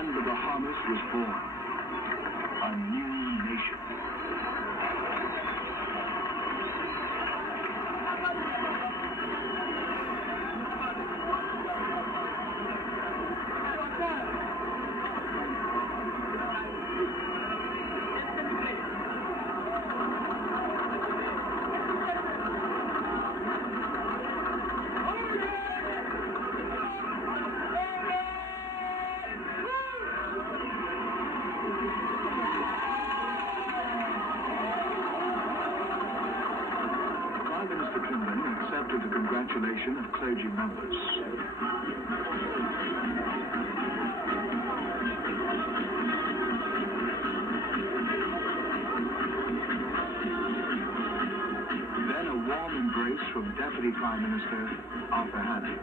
And the Bahamas was born. A new nation. Accepted the congratulation of clergy members. Then a warm embrace from Deputy Prime Minister Arthur Hanley.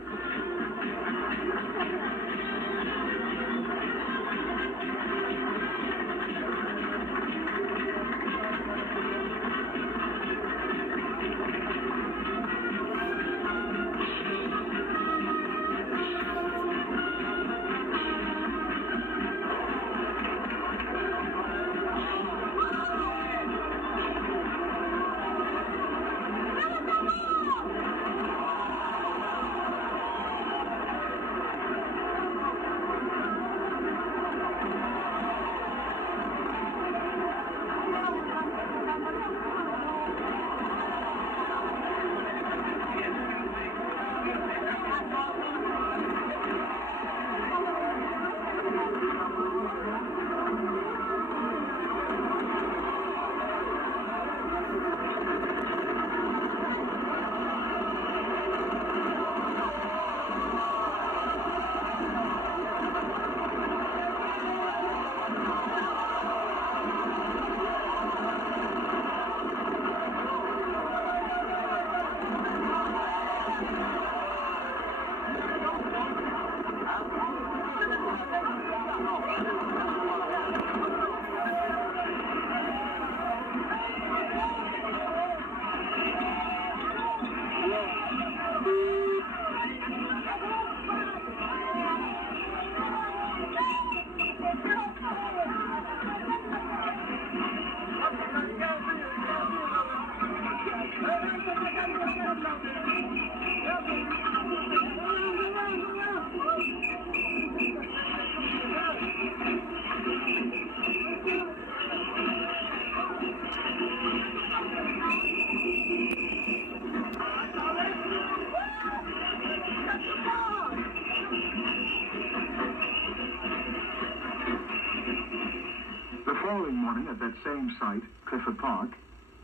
The following morning at that same site, Clifford Park,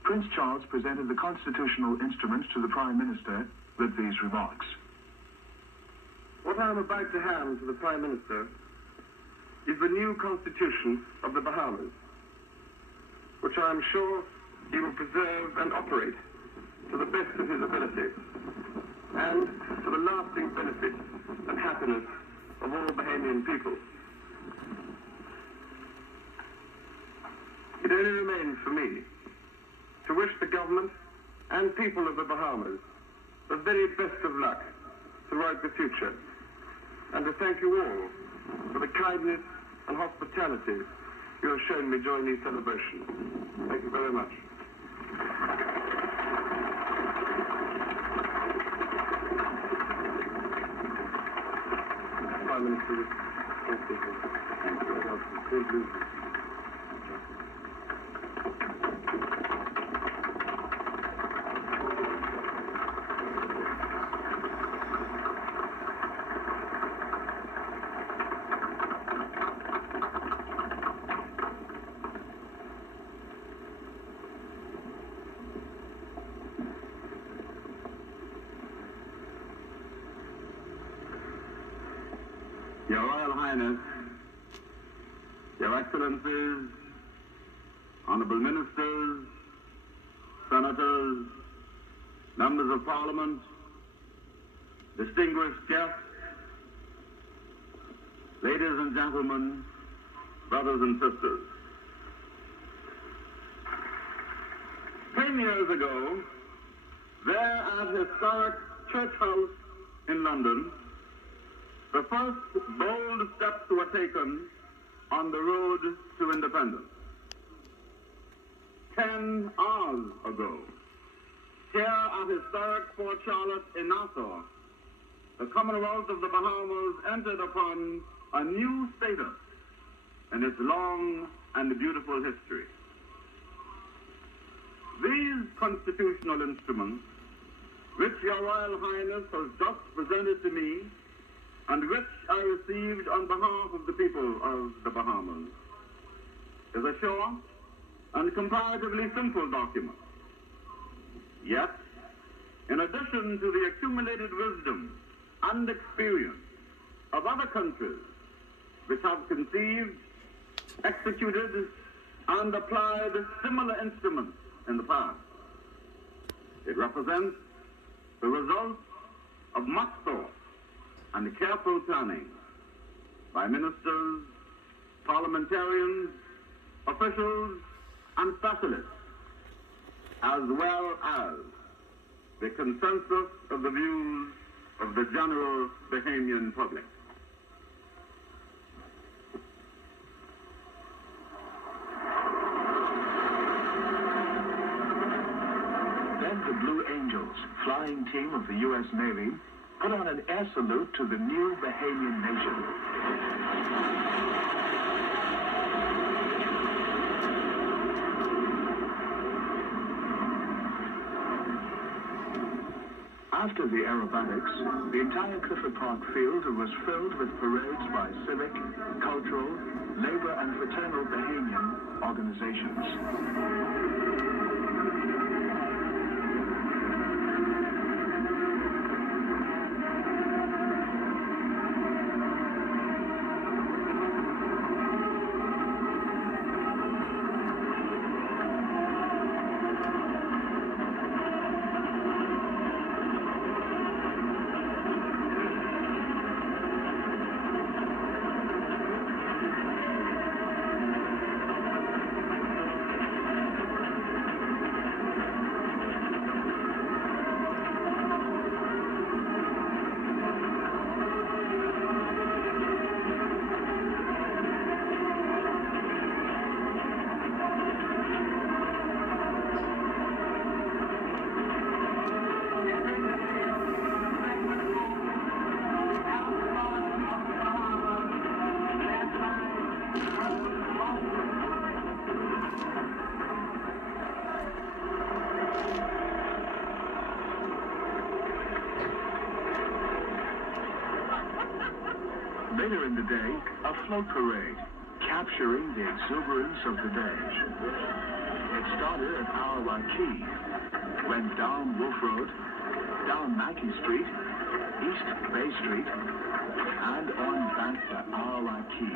Prince Charles presented the constitutional instruments to the Prime Minister with these remarks. What I am about to hand to the Prime Minister is the new Constitution of the Bahamas, which I am sure he will preserve and operate to the best of his ability and to the lasting benefit and happiness of all Bahamian people. It only remains for me to wish the government and people of the Bahamas the very best of luck throughout the future, and to thank you all for the kindness and hospitality you have shown me during these celebrations. Thank you very much. Prime Minister, thank you. Your Royal Highness, Your Excellencies, Honourable Ministers, Senators, Members of Parliament, distinguished guests, ladies and gentlemen, brothers and sisters. 10 years ago, there at historic Church House in London, the first bold steps were taken on the road to independence. 10 hours ago, here at historic Fort Charlotte in Nassau, the Commonwealth of the Bahamas entered upon a new status in its long and beautiful history. These constitutional instruments, which Your Royal Highness has just presented to me, and which I received on behalf of the people of the Bahamas, is a short and comparatively simple document. Yet, in addition to the accumulated wisdom and experience of other countries which have conceived, executed, and applied similar instruments in the past, it represents the result of much thought and careful planning by ministers, parliamentarians, officials, and specialists, as well as the consensus of the views of the general Bahamian public. Then the Blue Angels, flying team of the U.S. Navy, put on an air salute to the new Bahamian nation. After the aerobatics, the entire Clifford Park field was filled with parades by civic, cultural, labor, and fraternal Bahamian organizations. Later in the day, a float parade, capturing the exuberance of the day. It started at Arawa Quay, went down Wolf Road, down Mackey Street, East Bay Street, and on back to Arawa Quay.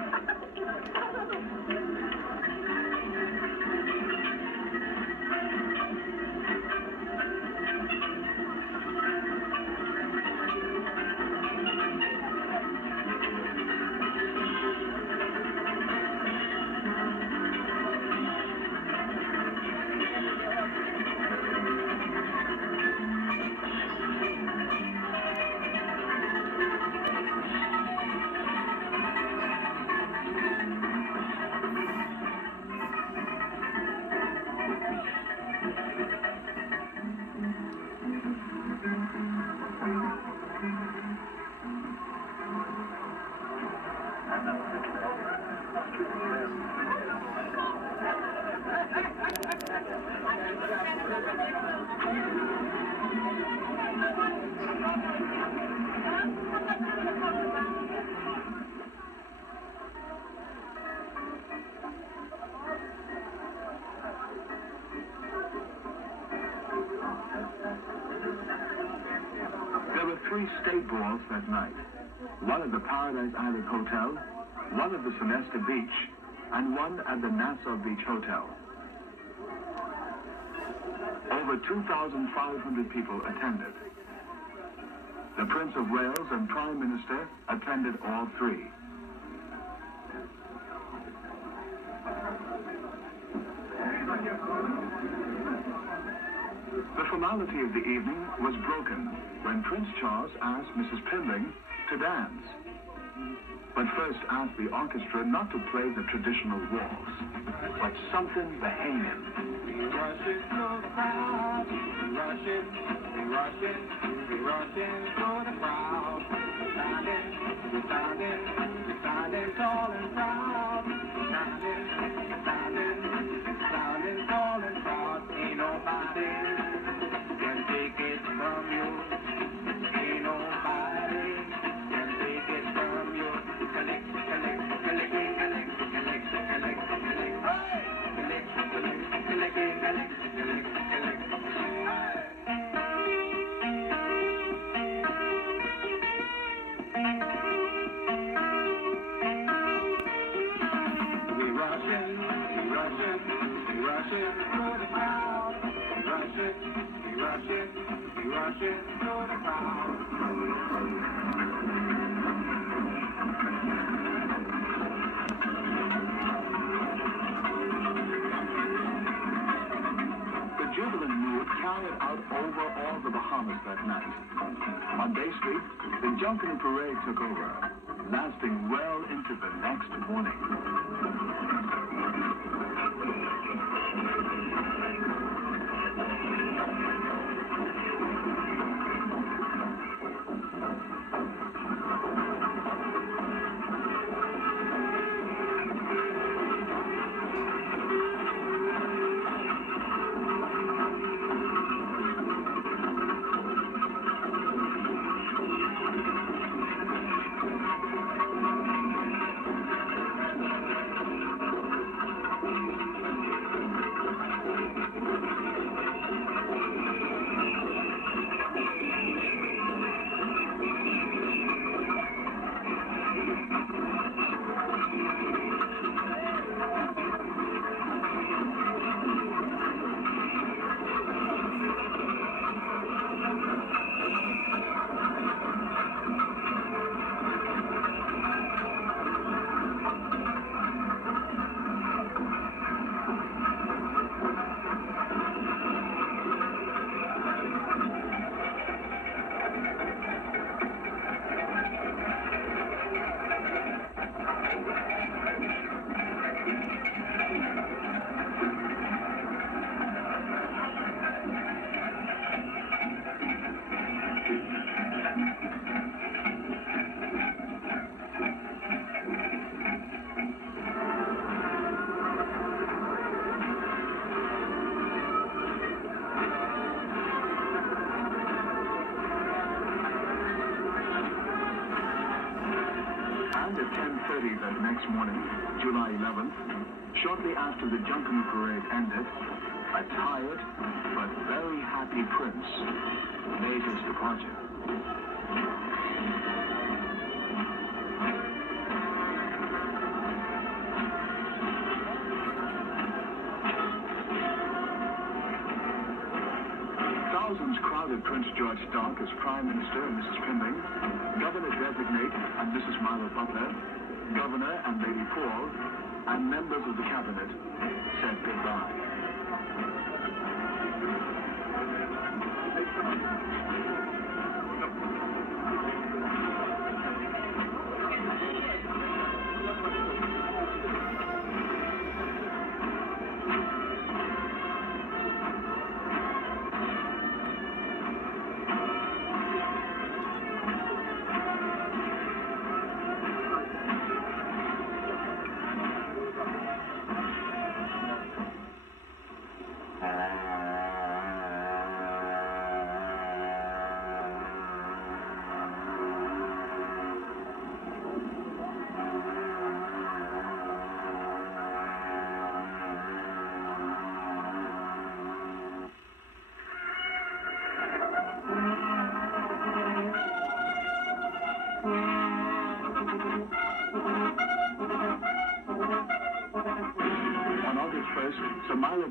There were 3 state balls that night. One at the Paradise Island Hotel, one at the Sonesta Beach, and one at the Nassau Beach Hotel. Over 2,500 people attended. The Prince of Wales and Prime Minister attended all 3. The formality of the evening was broken when Prince Charles asked Mrs. Pindling to dance. but first asked the orchestra not to play the traditional waltz, but something Bahamian. We rushing through the crowd, we rushing through the crowd. We're standing tall and proud. Standing tall and proud. Ain't nobody can take it from you. Ain't nobody can take it from you. Collect. Rushing through the crowd. We rushing through the crowd. The jubilant mood carried out over all the Bahamas that night. On Bay Street, the Junkanoo parade took over, lasting well into the next morning. That next morning, July 11th, shortly after the Junkanoo parade ended, a tired but very happy prince made his departure. Thousands crowded Prince George Dock as Prime Minister and Mrs. Pimling, Governor-designate and Mrs. Milo Butler, Governor and Lady Paul, and members of the cabinet said goodbye.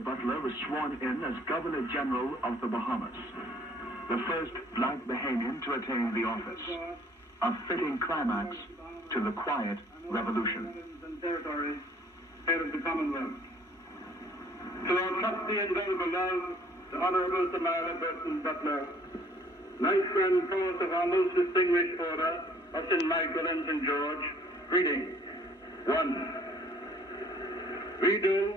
Butler was sworn in as Governor General of the Bahamas, the first black Bahamian to attain the office, a fitting climax to the quiet revolution. And territories, head of the Commonwealth. To our trusty and well-beloved, the Honorable Samara Burton Butler, Knight Grand Cross of our most distinguished order of St. Michael and St. George, Greeting. 1. We do,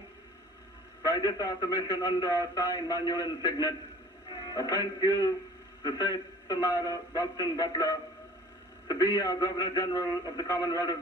by this our commission under our signed manual and signet, appoint you to Saint Samara Bulton Butler to be our Governor General of the Commonwealth of